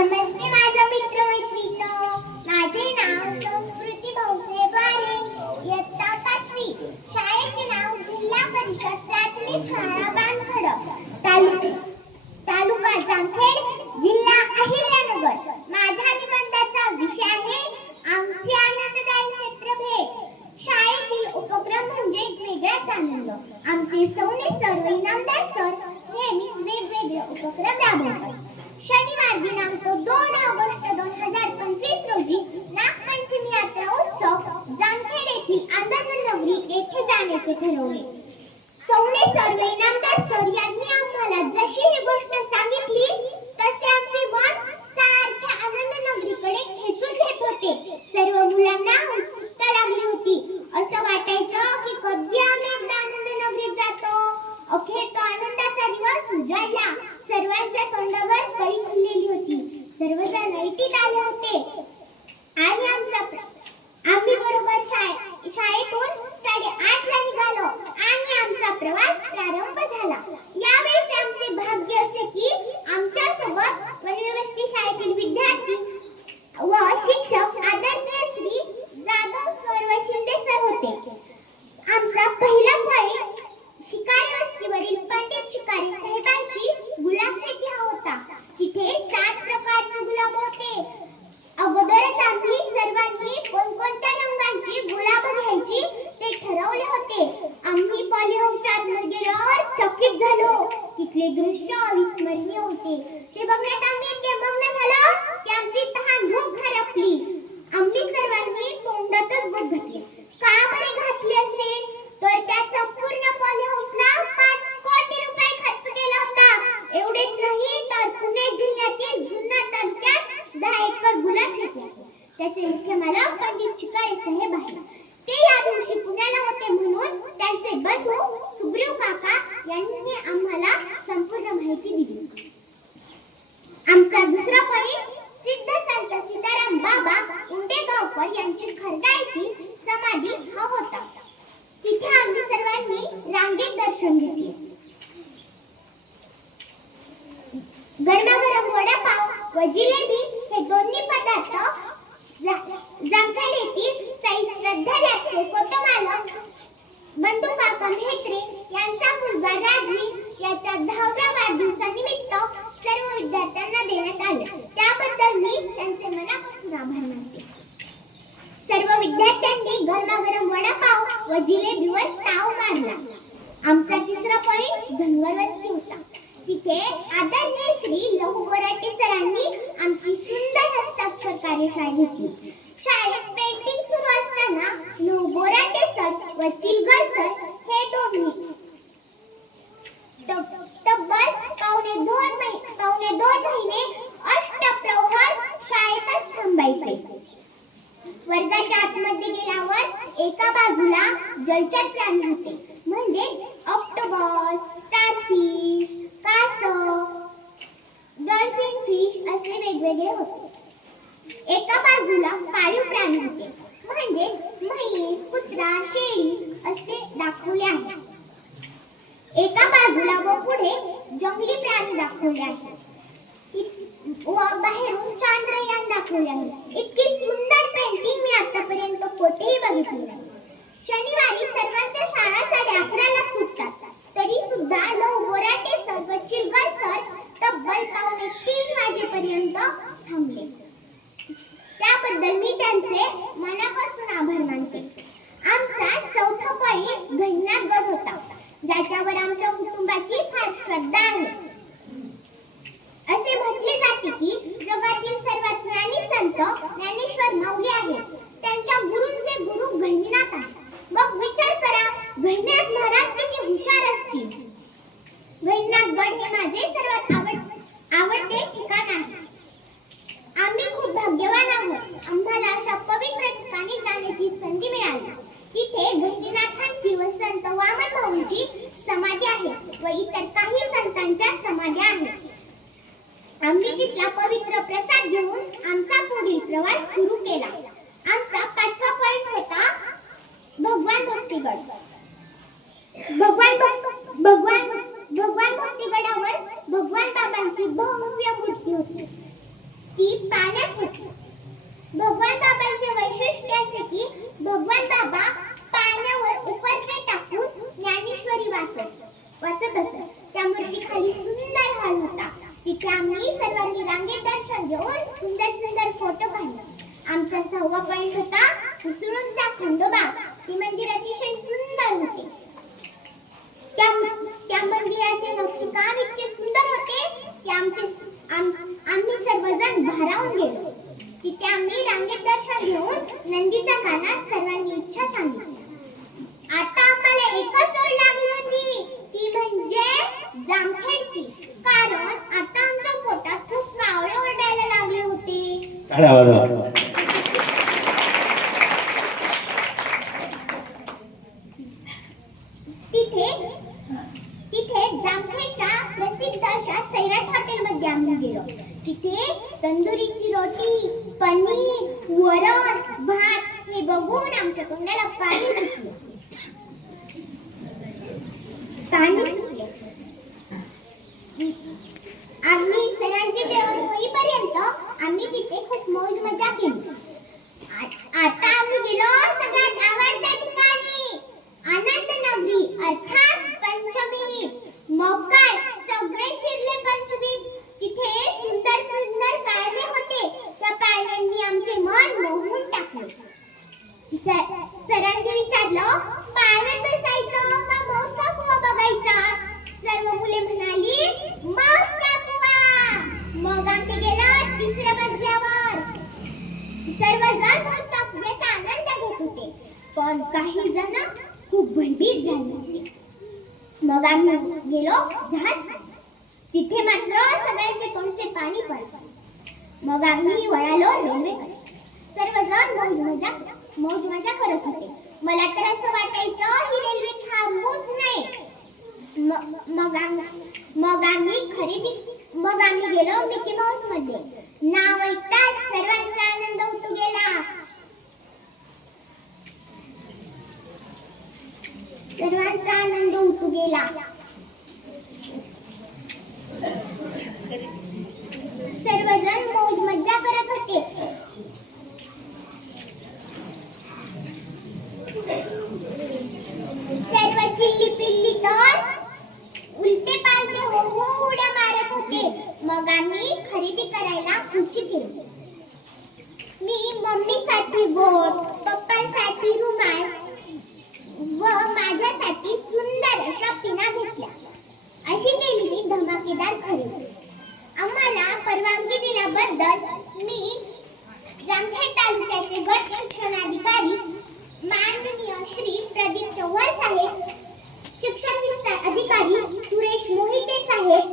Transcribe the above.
नमस्ते माझ्या मित्र मैत्रिणींनो, माझे नाव संस्कृती भाऊसाहेब वारे, इयत्ता 5वी. शाळेचे नाव जिल्हा परिषद प्राथमिक शाळा बांधखड, तालुका जामखेड, जिल्हा अहिल्यानगर. माझ्या निबंधाचा विषय आहे आमची आनंददायी क्षेत्र भेट. शाळेतील उपक्रम म्हणजे एक वेगळाच आनंद. आमचे सौने सर व इनामदार सर नेहमीच वेगवेगळे उपक्रम राबवतात. शनिवार दिनांक 2 ऑगस्ट 2025 रोजी नागपंचमी यात्रा उत्सव जामखेड येथील आनंदनगरी येथे जाण्याचे ठरवले. सौने सर व इनामदार सर यांनी आम्हाला जशी ही गोष्ट सांगितली तसे आमचे मन सारख्या आनंदनगरीकडे खेचून घेत होते. सर्व मुलांना उत्सुकता लागली होती. असं वाटायचं की कधी आम्ही एकदा आनंदनगरीत जातो. अखेर तो आनंदाचा दिवस उजाडला. सर्वांच्या तोंडावर कळी फुललेली होती. सर्वजण ऐटीत आले होते आणि आम्ही बरोबर शाळेतून 8:30 ला निघालो आणि आमचा प्रवास प्रारंभ झाला. यावेळी आमचे भाग्य असे की आमच्या सोबत वनव्यवस्थी शाळेतील विद्यार्थी व शिक्षक आदरणीय श्री जाधव सर व शिंदे सर होते. आमचा पहिला पॉइंट शिकारी वस्तीवरील पंडित शिकारी साहेबांची गुलाब शेती हा होता. तिथे 7 प्रकारचे गुलाब होते. अगोदरच आम्ही सर्वांनी कोणकोणत्या रंगांची गुलाब घ्यायची ते ठरवले होते. आम्ही पॉलीहाऊसच्या आतमध्ये गेल्यावर चकित झालो. तिथले दृश्य अविस्मरणीय होते. ते बघण्यात आम्ही इतके मग्न झालो की आमची तहान भूक हरपली. आम्ही सर्वांनी तोंडातच बोट घातले. का बरे घातले असेल तर त्या संपूर्ण पॉलीहाऊसला 5 कोटी रुपये खर्च केला होता. एवढेच नाही तर पुणे जिल्ह्यातील जुन्नर तालुक्यात 10 एकर गुलाब शेती आहे. त्याचे मुख्य मालक पंडित शिकारी साहेब आहेत. ते या दिवशी पुण्याला होते म्हणून त्यांचे बंधू सुग्रीव काका यांनी आम्हाला संपूर्ण माहिती दिली. आमचा दुसरा पॉइंट सिद्ध संत सीताराम बाबा उंडेगावकर यांची खरडा येथील समाधी हा होता. तिथे आम्ही सर्वांनी रांगेत दर्शन घेतले. गरमागरम वडापाव व जिलेबी हे दोन्ही पदार्थ जामखेड येथील साई श्रद्धालयाचे फोटोमालक बंडू काका म्हेत्रे यांचा मुलगा राजवी याच्या 10व्या वाढदिवसानिमित्त सर्व विद्यार्थ्यांना देण्यात आले. त्याबद्दल मी त्यांचे मनापासून आभार मानते. सर्व विद्यार्थ्यांनी गरमागरम वडापाव व जिलेबीवर ताव मारला. आमचा तिसरा पॉइंट धनगर वस्ती होता. तिथे आदरणीय श्री लहू बोराटे सरांनी आमची सुंदर हस्ताक्षर कार्यशाळा घेतली. शाळेत पेंटिंग सुरू असताना लहू बोराटे सर व चिलगर सर हे दोन्ही तब्बल पावणे 2 महिने अष्टप्रहर शाळेतच थांबायचे. वर्गाच्या आतमध्ये गेल्यावर एका बाजूला जलचर प्राणी होते म्हणजे ऑक्टोपस, स्टारफिश, कासव, डॉल्फिन फिश असे वेगवेगळे होते. एका बाजूला पाळीव प्राणी होते म्हणजे म्हैस, कुत्रा, शेळी असे दाखवले आहे. एका बाजूला व पुढे जंगली प्राणी दाखवले आहेत व बाहेरून चांद्रयान दाखवले आहे. इतकी सुंदर पेंटिंग मी आतापर्यंत कुठेही बघितली नाही. शनिवारी सर्वांच्या शाळा 11:30 ला सुटतात. तरी सुद्धा लहू बोराटे सर व चिलगर सर तब्बल पावणे 3 वाजेपर्यंत थांबले. त्याबद्दल मी त्यांचे मनापासून आभार मानते. आमचा चौथा पॉइंट घैनाथ गड होता ज्याच्यावर आमच्या कुटुंबाची फार श्रद्धा आहे. असे म्हटले जाते की जगातील सर्वात ज्ञानी संत ज्ञानेश्वर माऊली आहेत. त्यांच्या गुरूंचे गुरु घैनाथ आहेत. मग विचार करा घैनाथ महाराज किती हुशार असतील. घैनाथ गड हे माझे सर्वात आवडते ठिकाण आहे. आम्ही खूप भाग्यवान आहोत. आम्हाला अशा पवित्र ठिकाणी जाण्याची संधी मिळाली. तिथे घैनाथांची व संत वामन भाऊंची समाधी आहे व इतर काही संतांच्या समाध्या आहेत. आम्ही तिथला पवित्र प्रसाद घेऊन आमचा पुढील प्रवास सुरू केला. आमचा 5वा पॉइंट होता भगवान भक्तीगड. भगवान भक्तीगडावर भगवान बाबांची भव्य मूर्ती होती. ती पाण्यात होती. भगवान बाबांचे वैशिष्ट्य असे की भगवान बाबा पाण्यावर उपरते टाकून ज्ञानेश्वरी वाचत असत. त्या मूर्तीखाली सुंदर हॉल होता. तिथे आम्ही सर्वांनी रांगेत दर्शन घेऊन सुंदर सुंदर फोटो काढले. आमचा 6वा पॉइंट होता उसळूंचा खंडोबा. ती मंदिर अतिशय सुंदर होते. त्या मंदिराचे नक्षीकाम इतके सुंदर होते की आम्ही सर्वजण भारावून गेलो. तिथे आम्ही रांगेत दर्शन घेऊन नंदीच्या कानात सर्वांनी इच्छा सांगितली. आता आम्हाला एकच ओढ लागली होती, ती म्हणजे जामखेडची. कारण आता आमच्या पोटात खूप कावळे ओरडायला लागले होते. तिथे जामखेडच्या प्रसिद्ध अशा सैराट हॉटेलमध्ये आम्ही गेलो. तिथे तंदुरीची रोटी, पनीर, वरण, भात हे बघून आमच्या तोंडाला पाणी सुटले. आम्ही सरांचे जेवण होईपर्यंत आम्ही तिथे खूप मौज मजा केली. आता आम्ही गेलो सगळ्यात आवडत्या ठिकाणी, आनंद नगरी अर्थात पंचमी. मग काय सगळे शिरले पंचमीत. तिथे सुंदर सुंदर पाळणे होते. त्या पाळण्यांनी आमचे मन मोहून टाकले. सरांनी विचारलं, पाळण्यात बसायचं का मौजचा कुवा बघायचा? सर्व मुले म्हणाली, मौजचा कुवा. मग आम्ही गेलो 3ऱ्या मजल्यावर. सर्वजण मौजच्या कुव्याचा आनंद घेत होते, पण काही जण खूप भयभीत झाले होते. मग आम्ही गेलो जहाज. तिथे मात्र सगळ्यांचे तोंडचे पाणी पडले. मग आम्ही वळालो रेल्वेकडे. सर्वजण मौज मजा करत होते. मला तर असं वाटायचं ही रेल्वे थांबूच नाही. मग आम्ही गेलो मिकी माऊस मध्ये. नाव ऐकताच सर्वांचा आनंद उतू गेला. सर्वजण मौज मज्जा करत होते. सर्व चिल्ली पिल्ली तर उलटे पालटे हो उड्या मारत होते. मग आम्ही खरेदी करायला खुर्ची केली. मी मम्मीसाठी बोट, पप्पांसाठी रुमाल व माझ्यासाठी सुंदर अशा पिना घेतल्या. अशी केली मी धमाकेदार खरेदी. आम्हाला परवानगी दिल्याबद्दल मी जामखेड तालुक्याचे गट शिक्षणाधिकारी माननीय श्री प्रदीप चव्हाण साहेब, शिक्षण विस्तार अधिकारी सुरेश मोहिते साहेब